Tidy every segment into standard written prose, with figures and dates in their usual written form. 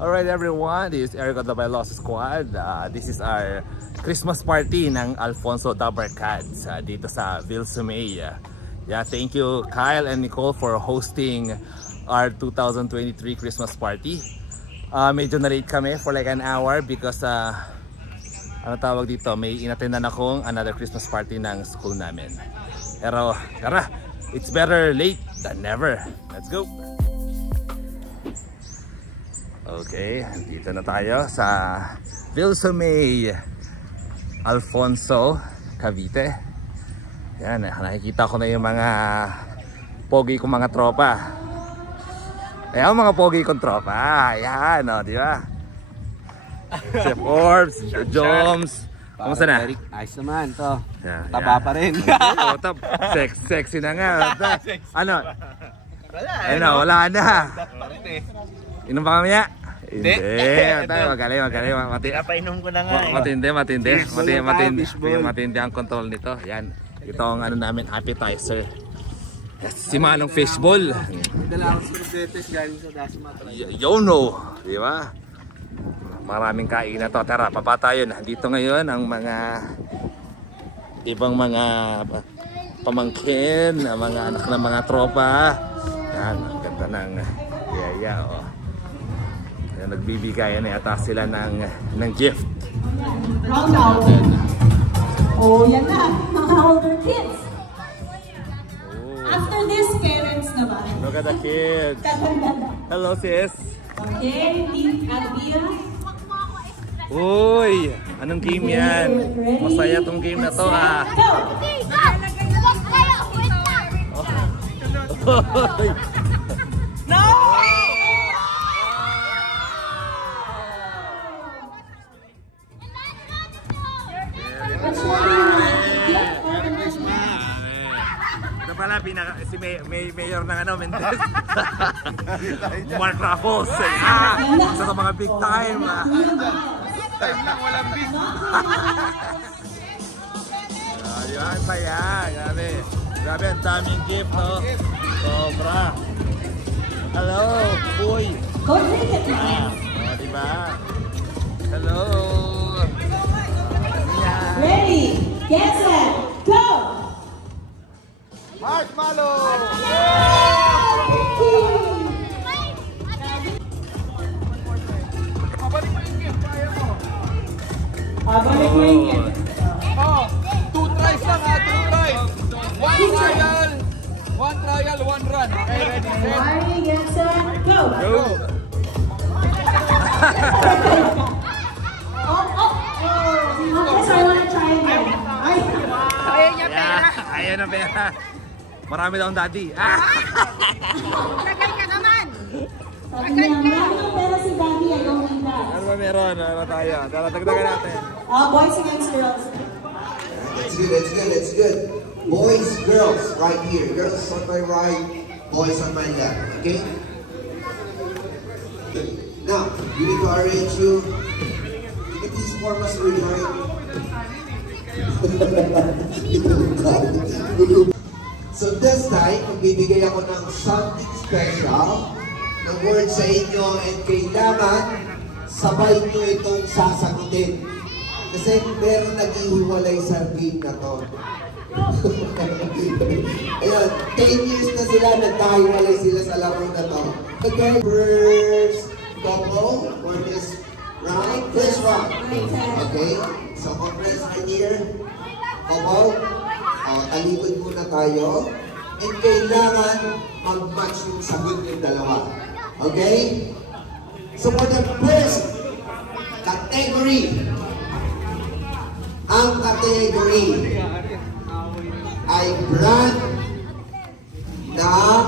Alright everyone, this is Eric of the Bailos Squad. This is our Christmas party ng Alfonso Dabarcads dito sa Vilsumay. Yeah, thank you Kyle and Nicole for hosting our 2023 Christmas party. Medyo na-late kami for like an hour because ano tawag dito, may inattendan akong another Christmas party ng school namin. Pero tara, it's better late than never. Let's go! Okay, dito na tayo sa Vilsumay, Alfonso, Cavite. Yan, nakikita ko na yung mga pogi kong mga tropa. Ayan mga pogi kong tropa. Ayan, o, di ba? Chef Orbs, Joms. Kumusta na? Ayos naman to. Yeah, taba pa rin. Sexy na nga. Ano? Wala na. Inom pa kami ya? Hindi. Magaling. Napainom ko na nga. Matindi ang control nito. Yan. Ito ang ano namin, appetizer. Si Manong Fishball. Dala ako sa Betes galing sa Dasma. You know, di ba? Maraming kain na to. Tara, papatayo na. Dito ngayon ang mga ibang mga pamangkin, mga anak ng mga tropa. Yan, ang ganda ng yaya, oh. Yan, nagbibigay na yata sila ng gift. Oh, yan na, mga older kids. After this, parents naman. Look at the kids. Hello, sis. Okay, Team Albia. Uy, anong game yan? Masaya tong game na to, ah. No! Ito pala, si Mayor ng ano, Mendez. Mark Raffles. Isa sa mga big time. Time lang, walang big. Ayan pa yan. Grabe, ang daming gift, no? Sobra. Hello, boy. Diba? Hello. Ready, get set, go! Marshmallow! Pabalik mo yung gift. Oh, 2 tries lang ha, 2 tries. 1 trial, 1 run. Okay, ready, set. Ready, get set, go! Go! I wanna try again. Ayaw niya pera. Ayaw na pera. Marami daw ang daddy. Tagay ka naman. Sabi niya, marami ng pera si daddy. I don't need that. Ano ba meron? Ano tayo? Dagdagan natin. Boys against girls. It's good. Boys, girls, right here. Girls on my right, boys on my left. Okay? Now, we need to arrange you. Can you please form us a line? So this time, magbibigay ako ng something special ng word sa inyo and kailangan sabay nyo itong sasagutin. Kasi meron nag-ihiwalay sa game na to. Ayan, 10 years na sila, nagkahiwalay sila sa laro na to. Okay, first couple for this round. First round. Okay, so compress right here. Couple. Talikod muna tayo. And kailangan mag-match yung sagot yung dalawa. Okay? So for the first category, ang category ay brand ng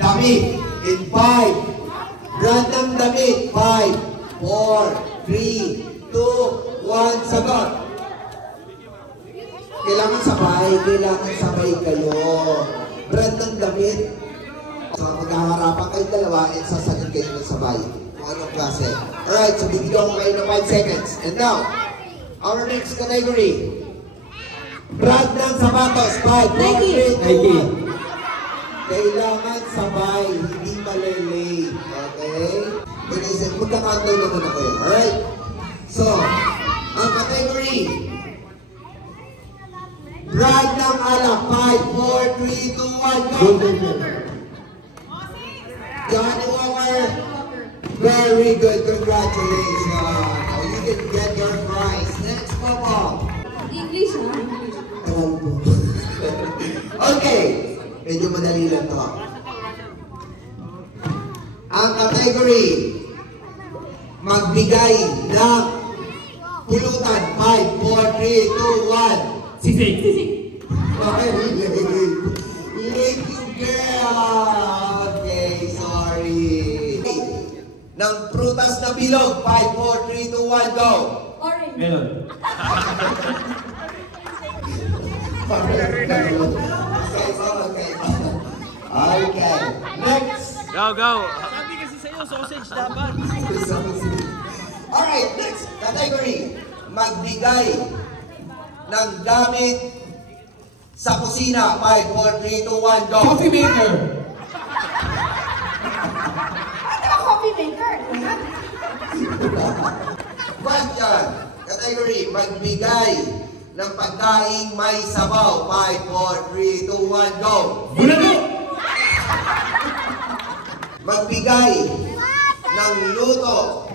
damit. In 5. Brand ng damit. 5, 4, 3, 2, 1, sagot. Kailangan sabay kayo. Brand ng damit. So magkaharapan kayong dalawa at sasagot kayo ng sabay. Kung anong klase. Alright, so bibigyan ko kayo ng 5 seconds. And now, our next category. Brand ng sapatos. 5, 4, 3, 2, 1. Kailangan sabay, hindi malilate. Okay? ready, set. Magka-countdown naman ako yun. Alright? So, ang category, brand ng alak. 5, 4, 3, 2, 1, go! Johnny Walker. Very good. Congratulations. You can get your prize. Next, Papa. English, ha? Alam po. Okay. Medyo madali lang to. Ang category, magbigay ng pulutan. 5, 4, 3, 2, 1. Sisig. Okay. Thank you, girl. Okay, sorry. Ng prutas na bilog. 5, 4, 3, 2, 1, go. Orange. Melon. Okay. Next. Go. Sabi kasi sa'yo, sausage dapat. Alright, next category. Magbigay ng gamit sa kusina. 5, 4, 3, 2, 1, go. Coffee maker. Ano ang coffee maker? Question. Category. Magbigay ng pagkaing may sabaw. 5, 4, 3, 2, 1, go. Bulalo. Magbigay ng luto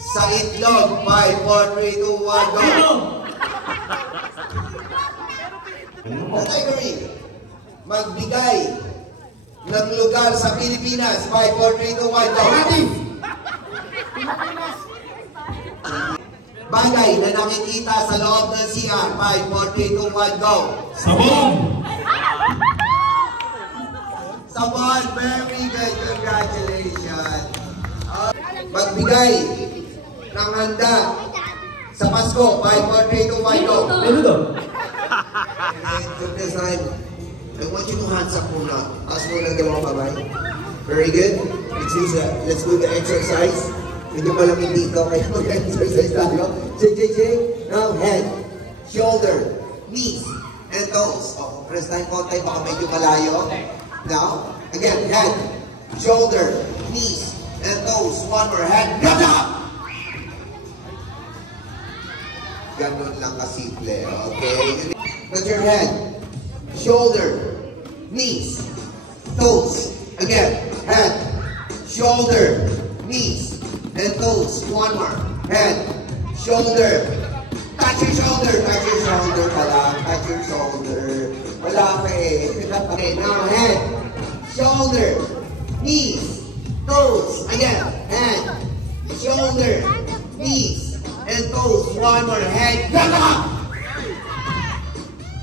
sa itlog. 5, 4, 3, 2, 1, go. Category. Magbigay ng lugar sa Pilipinas. 5, 4, 3, 2, 1, go. Bagay na nakikita sa loob ng CR. 5, 4, 3, 2, 1, go. Sabon. Sabon, very good. Congratulations. Magbigay ng handa sa Pasko. 5, 4, 3, 2, 1, go. Menudo. From this time, I want you to hands up muna. Taas muna ng dalawang kamay. Very good. Let's do the exercise. Medyo malamig dito, kaya mag-exercise tayo. Shake. Now, head, shoulder, knees, and toes. Oh, press tayo konti, baka medyo malayo. Now, again, head, shoulder, knees, and toes. One more, head, get up! Ganon lang kasimple, okay? That's your head, shoulder, knees, toes. Again, head, shoulder, knees, and toes. One more. Head, shoulder. Touch your shoulder. Touch your shoulder pala. Touch your shoulder. Wala ka eh. Okay, now head, shoulder, knees, toes. Again, head, shoulder, knees, and toes. One more. Head, get up!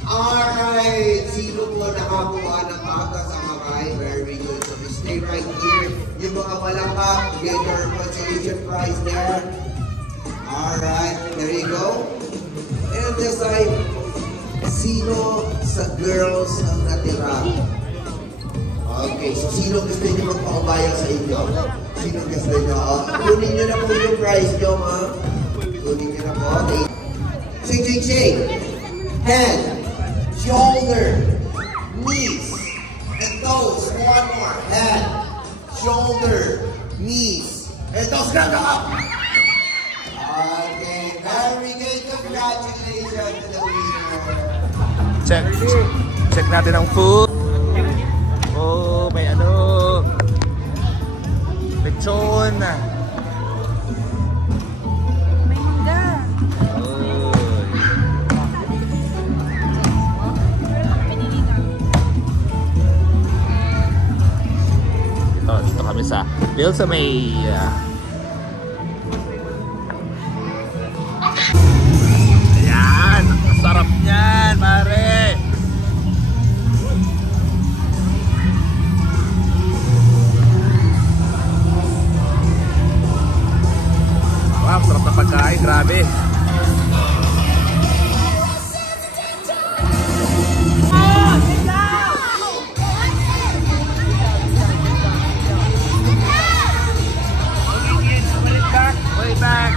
Alright. Sino po nakakuha ng pagka sa kamay? Very good. So we stay right here. Yung mga malangkap, get your consolation prize there. Alright, there you go. And this side, sino sa girls ang natira? Okay, so sino gusto nyo magpakubayan sa inyo? Sino gusto nyo? Kunin nyo na po yung prize nyo, ha? Kunin nyo na po. Okay. Shake. Head, shoulder, knees, and toes. One more. Head, shoulder, knees, and toes. Stand up! Okay, very good. Congratulations to the winner. Check natin ang food. Oh, may lechon. May mangga. Dito kami sa Vilsumay. Ayan, ang sarap niyan, pare. Wow, sarap na pagkain, grabe. Way back.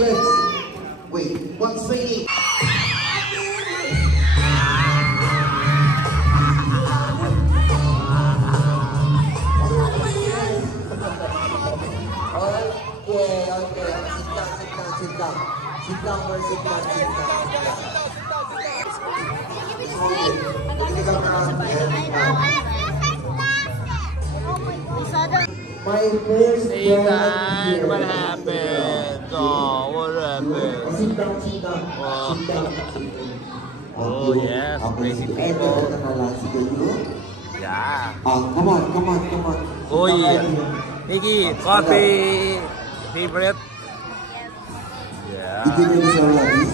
Kids, wait, what's singing? Okay. Sit down. Sit down first, sit down. My first Ethan, what happened? Oh, what happened? Sit down. Oh, yes, crazy people. Yeah. Come on. Oh, yeah. Nikki, coffee favorite? Yeah. Did you do this already?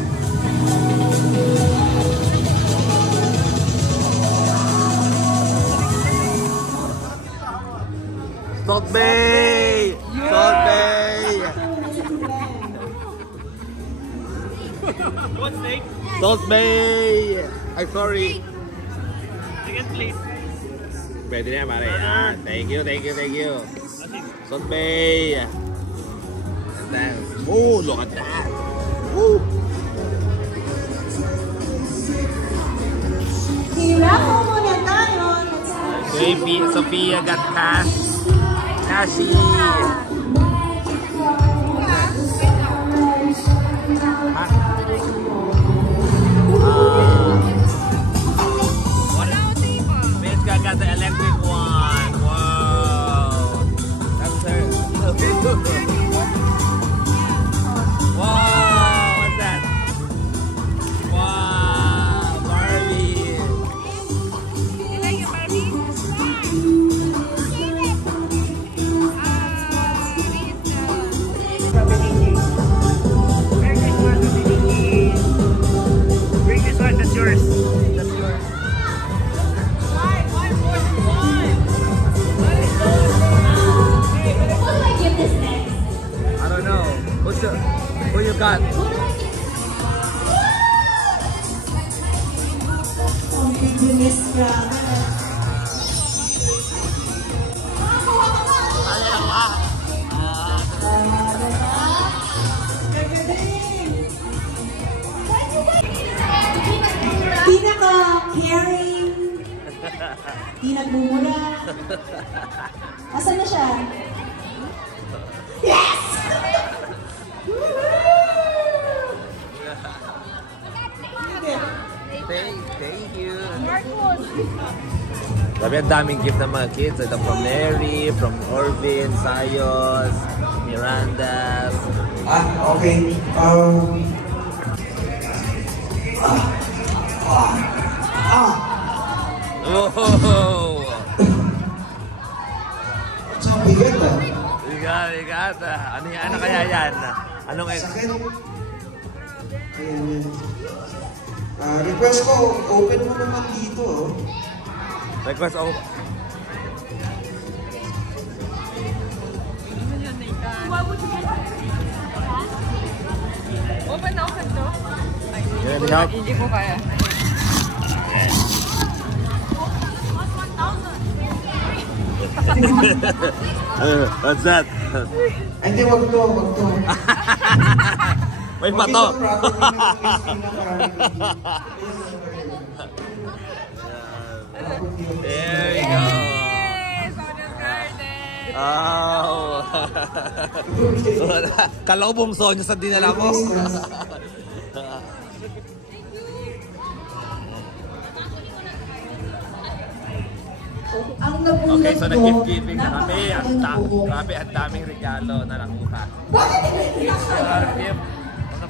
Salt Bay! Salt Bay! What steak? Salt Bay! I'm sorry. Second plate. Pwede na, pare. Yan. Thank you. Salt Bay! And then, oh, look at that! Woo! Hirapo muna tayo. Baby, Sophia got cash. Cashy! Miska got the electric one. Wow! That's her. Wow! What's that? Wow! Barbie! You like your Barbie? Bring this one, that's yours. Who do I give this next? I don't know. Who you got? Oh my goodness, grabe. Pinaka-caring, di nagmumura. Asan na siya? Yes! Thank you. Sabi ang daming gift ng mga kids. Ito from Mary, from Orvin, Sayos, Miranda. Okay. Oh! Ang bigat ah. Bigat. Ano kaya yan? Anong Sakit. Ayan. Request ko, open mo naman dito. Oh. request of Open na open to. Can I help? Hindi ko kaya. What's that? Hindi, wag to. May pato. There you go. Sona's Garden. Oh. Kala ko bumso nyo sa dinala mo. Okay, so nag-gift giving na kami. Grabe, ang daming regalo na nakuha. Bakit hindi pinaka-bata?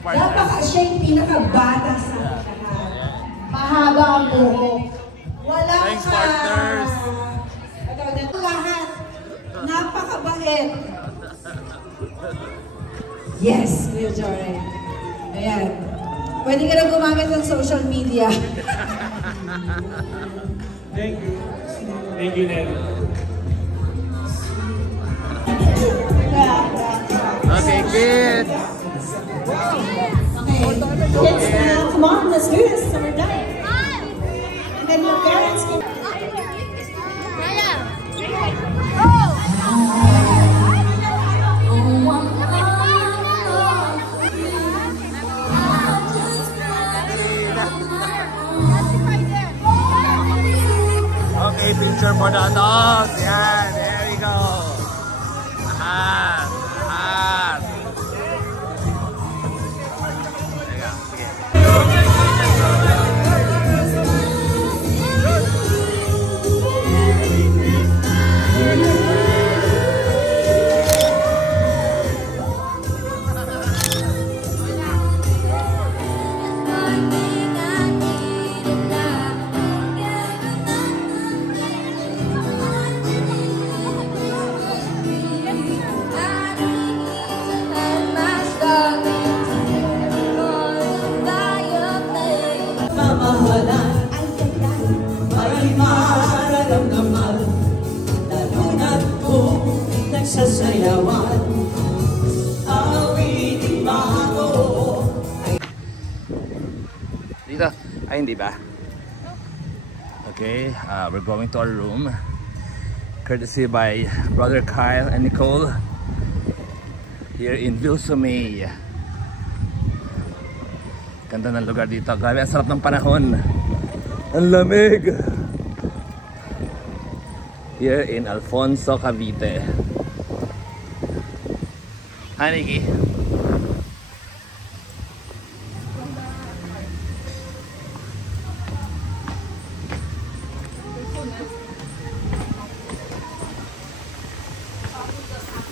Dapat siya yung pinaka-bata sa lahat. Mahaba ang buhok. Wala Thanks, ka. partners. Lahat. Napakabait. Yes, Kuya Jory. Ayan. Pwede ka na gumamit ng social media. Thank you. Thank you, Ned. Okay, kids. Okay. Kids, come on, let's do this. So we're done. And then your parents can... Lahat! Lahat! Teka, sige. Mamahalan ay kailan may mararamdaman, lalo na't kung nagsasayawan. Awiting bago Dito. Ay, hindi ba? Okay, we're going to our room. Courtesy by Brother Kyle and Nicole. Here in Vilsomay. Ganda ng lugar dito. Grabe, ang sarap ng panahon. Ang lamig. Here in Alfonso, Cavite. Hi, Nikki.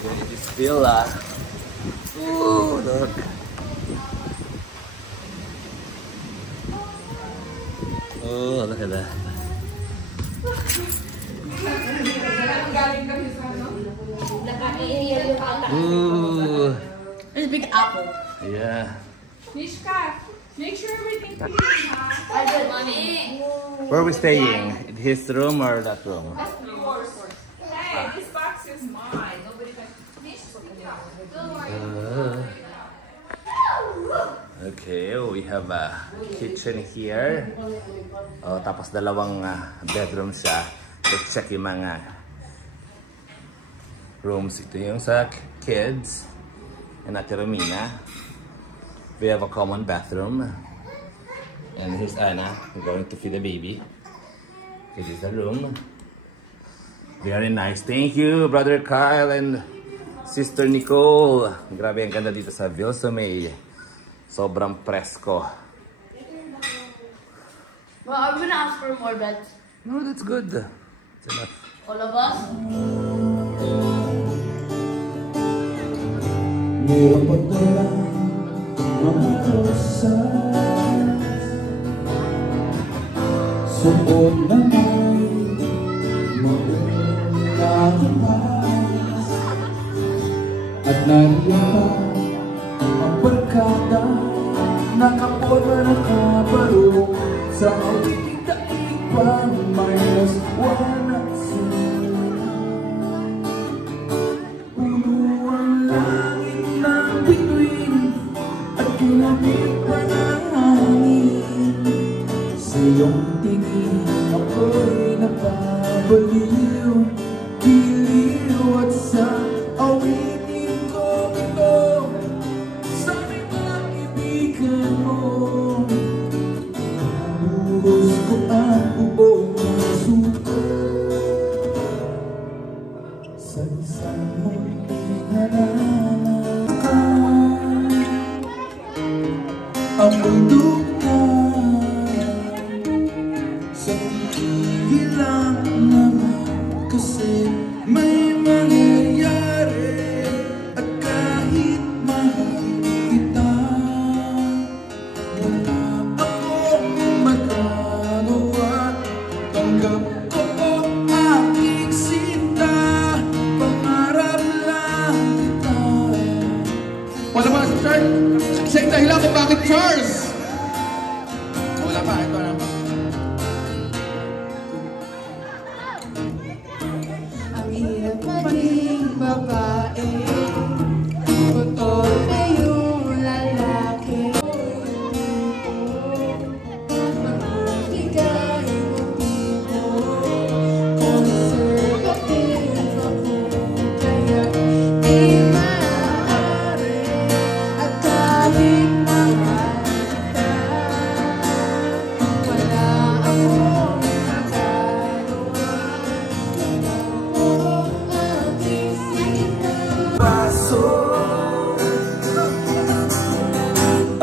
Here is this villa. Ooh, look. Oh, look at that. Ooh. There's a big apple. Yeah. Mishka, make sure everything's clean, huh? I did, mommy. Where are we staying? In his room or that room? That's yours. Hey, this box is mine. Nobody can. Okay, we have a kitchen here. Oh, tapos dalawang bedroom siya. Let's check yung mga rooms. Ito yung sa kids and Ate Romina. We have a common bathroom. And here's Anna. We're going to feed the baby. This is the room. Very nice. Thank you, Brother Kyle and Sister Nicole. Grabe, ang ganda dito sa Vilsomay. Sobrang presko. Well, I'm gonna ask for more beds. No, that's good. It's enough. All of us? At nariyan ang barkada, nakapon na nakabaro sa awiting daigpang minus one at puno ang langit ng bituin at kinamit pa ng hangin. Sa iyong tingin ako'y napabaliw, giliw at sa awiting ko ito. Sana'y maibigan mo, buhos ko ang buong puso sa isang muling hananakan. Ako'y duka sa tigil lang naman, kasi may mangyayari. At kahit mahal kita, wala akong magagawa. Tanggap ko ang aking sinta, pangarap lang kita. Wala ba sa church? Sa dahilan kung bakit Charles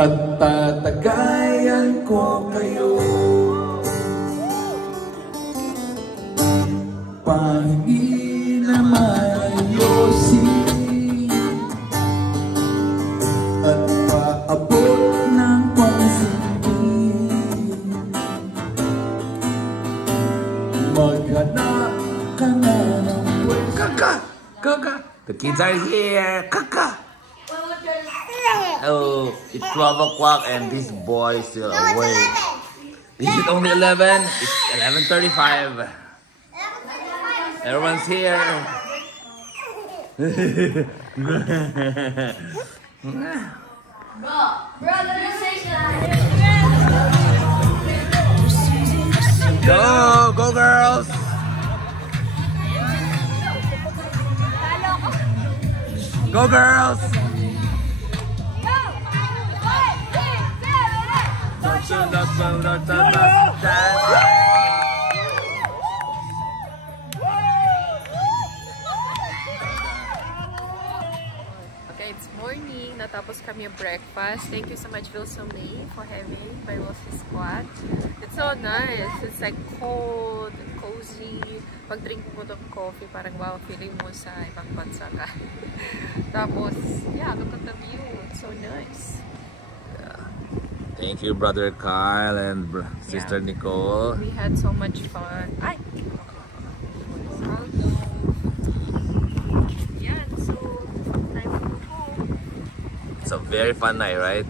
at tatagayan ko kayo. Pahingi na mayosin at paabot ng pansipin. Maghanap ka na ng pwede. Kaka! Kaka! The kids are here! Kaka! Oh, it's 12 o'clock and this boy is still awake. Is it only 11? It's 11:35. Everyone's here. Go! Go girls! Go girls! Okay, it's morning. Natapos kami yung breakfast. Thank you so much, Vilsomay, for having Biology Squad. It's so nice. It's like cold and cozy. Pag drink mo ng coffee, parang wow, feeling mo sa ibang bansa ka. Tapos, yeah, look at the view. It's so nice. Thank you, Brother Kyle and Sister Nicole. We had so much fun. Ay! Yeah, so time to go home. It's a very fun night, right?